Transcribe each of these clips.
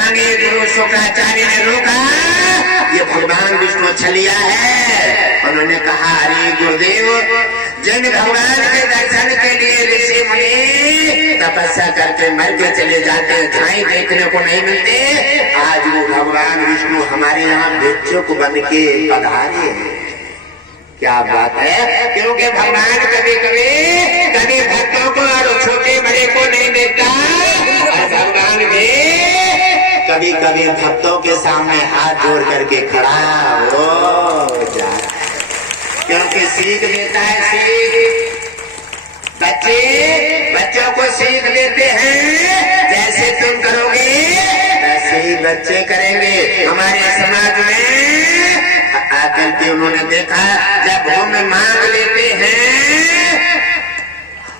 मांगे गुरु शुक्राचार्य ने रोका, ये भगवान विष्णु छलिया है। उन्होंने कहा अरे गुरुदेव, जिन भगवान के दर्शन के लिए ऋषि मुनि तपस्या करके मर के चले जाते, झाई देखने को नहीं मिलते, आज वो भगवान विष्णु हमारे यहाँ भिक्षुक बन के पधारे हैं। क्या बात है, क्योंकि भगवान कभी कभी भक्तों को और छोटे बड़े को नहीं देखता, और भगवान भी कभी कभी भक्तों के सामने हाथ जोड़ करके खड़ा हो जाए, क्योंकि सीख देता है। सीख बच्चों को सीख देते हैं, जैसे तुम करोगे वैसे ही बच्चे करेंगे। हमारे समाज में आकर के उन्होंने देखा, जब हम मांग लेते हैं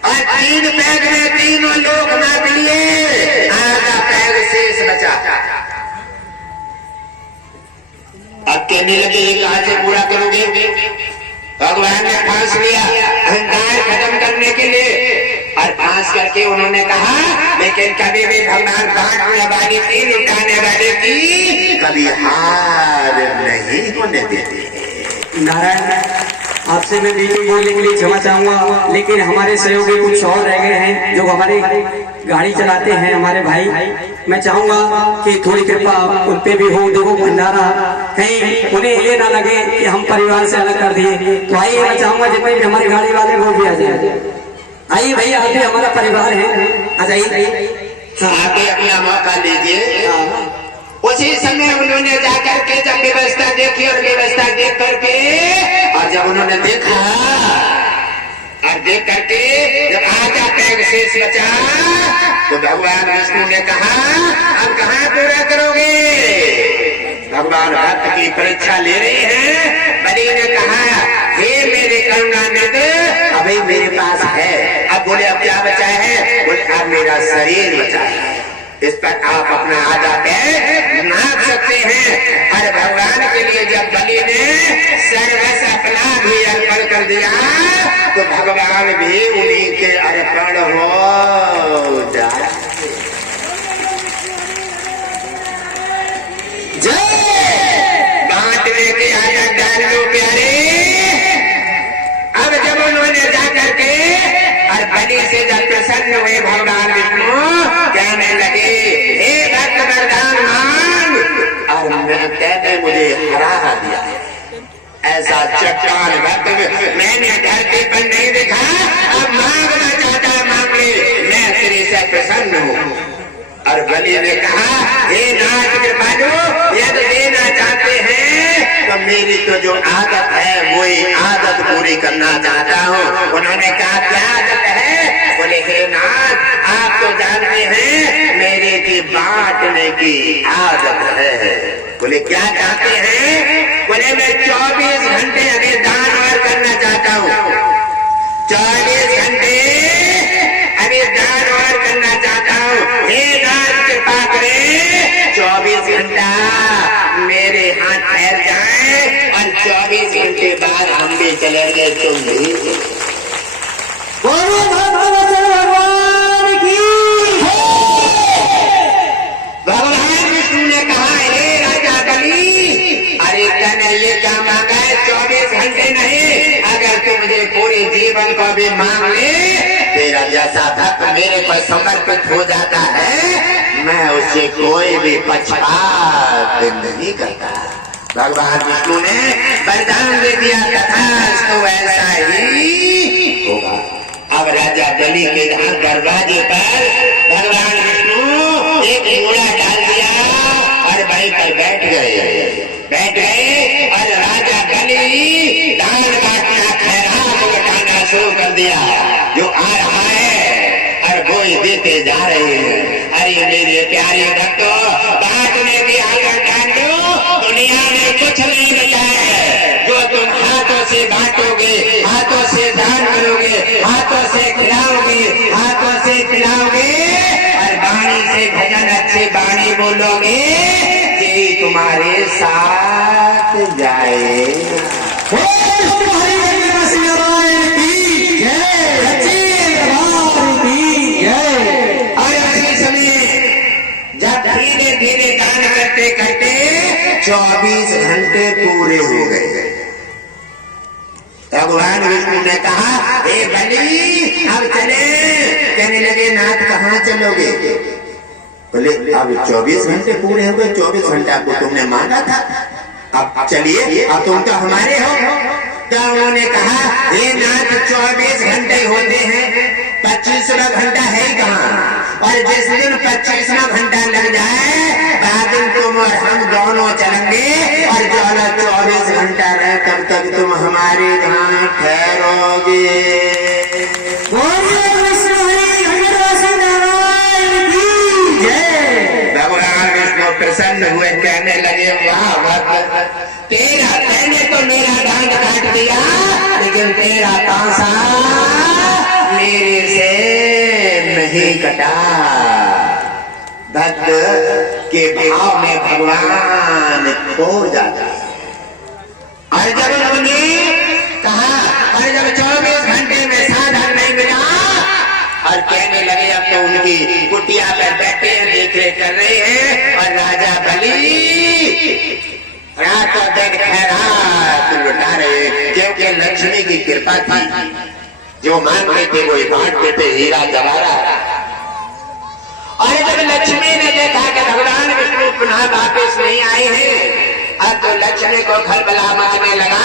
और 3 पैग में तीनों लोग नाप लिए, आधा पैग शेष बचा। अब कहने लगे ये कहां से पूरा करोगे? भगवान ने फांस लिया अहंकार खत्म करने के लिए, और फांस करके उन्होंने कहा लेकिन कभी भी भगवान बांटने वाली थी, लुटाने वाले की कभी हार नहीं होने देते। नारायण, आपसे मैं बीच में बोलने के लिए क्षमा चाहूंगा, लेकिन हमारे सहयोगी कुछ और रह गए हैं जो हमारी गाड़ी चलाते हैं, हमारे भाई। मैं चाहूंगा कि थोड़ी कृपा उन पे भी हो। देखो भंडारा कहीं उन्हें ये ना लगे कि हम परिवार से अलग कर दिए, तो आइए, मैं चाहूंगा जितने भी हमारी गाड़ी वाले वो भी आ जाए। आइए भैया, आप भी हमारा परिवार है, आ जाइए। आगे अपना मौका लीजिए। उसी समय उन्होंने जाकर के जब व्यवस्था देखी, और व्यवस्था देख करके और जब उन्होंने देखा और देख करके जब आधा पैग शेष बचा, तो भगवान विष्णु ने कहा अब कहाँ पूरा करोगे? भगवान भक्त की परीक्षा ले रहे हैं। बलि ने कहा हे मेरे करुणानिधि, अभी मेरे पास है। अब बोले अब क्या बचा है? बोले अब मेरा शरीर बचा है, इस पर आप अपना आधा पैर नाप सकते हैं। और भगवान के लिए जब बलि ने सर्वस्व अपना भी अर्पण कर दिया, तो भगवान भी उन्हीं के अर्पण हो जाए। बांटने की आदत डाल लो प्यारे। अब जब उन्होंने जाकर के और बलि से जब प्रसन्न हुए भगवान विष्णु, कहने लगे हे भक्त वरदान मांग, और कहते मुझे हरा दिया ऐसा चट्टान भक्त मैंने धरती पर नहीं देखा। अब मांगना चाहता मांग ले, मैं तेरे से प्रसन्न हूँ। और बलि ने कहा हे नाथ कृपालु, यदि देना चाहते हैं तो मेरी तो जो आदत है वही आदत पूरी करना चाहता हूँ। उन्होंने कहा क्या आदत है? बोले हे नाथ, आप तो जानते हैं मेरे की बांटने की आदत है। बोले क्या चाहते हैं? बोले मैं 24 घंटे अभी दान और करना चाहता हूँ। 24 घंटे अभी दान और करना चाहता हूँ। हे नाथ कृपा करें, 24 घंटा मेरे हाथ ठहर जाए, और 24 घंटे बाद हम भी चलेंगे, तुम भी। भगवान विष्णु ने कहा हे राजा बलि, अरे तने ये क्या मांगा है? 24 घंटे नहीं, अगर तू मुझे पूरे जीवन को भी मांग ले, तेरा जैसा भक्त मेरे पर समर्पित हो जाता है, मैं उससे कोई भी पक्षपात नहीं करता। भगवान विष्णु ने वरदान दे दिया, तथास्तु ऐसा ही होगा। अब राजा बलि के दरवाजे पर भगवान विष्णु एक घोड़ा डाल दिया और वहीं पर बैठ गए और राजा बलि दान बांटना, खैरात लौटाना शुरू कर दिया। जो आ रहा है और वो ही देते जा रहे हैं। अरे मेरे प्यारे भक्तों, बांटने की आदत डाल दो, दुनिया में कुछ नहीं बचा है। जो तुम हाथों से बांटोगे, हाथों से दान करोगे, हाथों से खिलाओगे, हाथों से पिलाओगे, और वाणी से भजन अच्छे वाणी बोलोगे, यही तुम्हारे साथ जाए। और अगले समय जब धीरे धीरे 24 घंटे पूरे हो गए। भगवान विष्णु ने कहा, हे बलि अब चले। कहने लगे, नाथ कहाँ चलोगे? बोले, अब 24 घंटे पूरे हो गए, 24 घंटा को तुमने मांगा था, अब चलिए, अब तुम तो हमारे हो। तो उन्होंने कहा, हे नाथ 24 घंटे होते हैं, 25वां घंटा है ही कहाँ? और जिस दिन 25वां घंटा लग जाए, दिन तुम और हम दोनों चलेंगे, और जो 24 घंटा रहे तब तक तुम हमारे यहाँ ठहरोगे। भगवान विष्णु प्रसन्न हुए, कहने लगे, वाह, तेरा कहने तो मेरा डांड काट दिया, लेकिन तेरा तांसा मेरे से नहीं कटा। भक्त के भाव में भगवान खो जाता है। और जब उन्होंने कहा, और जब 24 घंटे में साधन नहीं मिला, और कहने लगे, अब तो उनकी कुटिया पर बैठे देख रेख कर रहे हैं, और राजा बलि रातों दिन खैरात लुटा रहे, क्योंकि लक्ष्मी की कृपा थी, जो मांगते थे वो बांटते थे, हीरा जवाहरात। और जब लक्ष्मी ने देखा कि भगवान विष्णु पुनः वापिस नहीं आए हैं, अब तो लक्ष्मी को खलबला मचने लगा।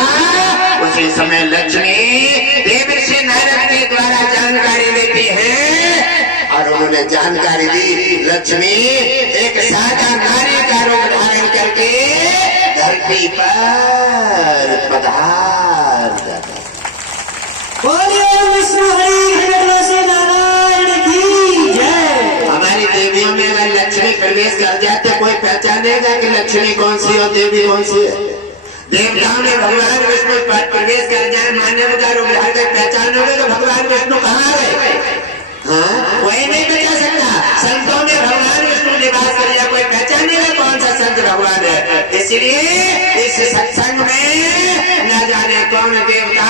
उसी समय लक्ष्मी देवर्षि नारद के द्वारा जानकारी लेती है, और उन्होंने जानकारी दी, लक्ष्मी एक सादा नारी का रूप धारण करके धरती पर पधार जाता। हमारी देवियों में अगर लक्ष्मी प्रवेश कर जाते, कोई पहचानेगा कि लक्ष्मी कौन सी और देवी कौन सी है? देवताओं में भगवान विष्णु प्रवेश कर जाए, मानव का रूप धारण कर पहचानोगे तो भगवान विष्णु कहाँ गए? हाँ, कोई नहीं बचा सकता। संतों में भगवान विष्णु निवास कर जाए, कोई पहचानेगा कौन सा संत भगवान है। इसलिए इस सत्संग में न जाने कौन देवता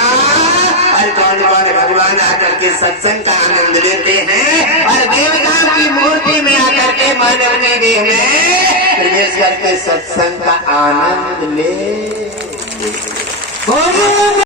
और कौन कौन भगवान आकर के सत्संग का आनंद लेते हैं, और देवताओं की मूर्ति में आकर के मानव के देह में प्रवेश करके सत्संग का आनंद ले।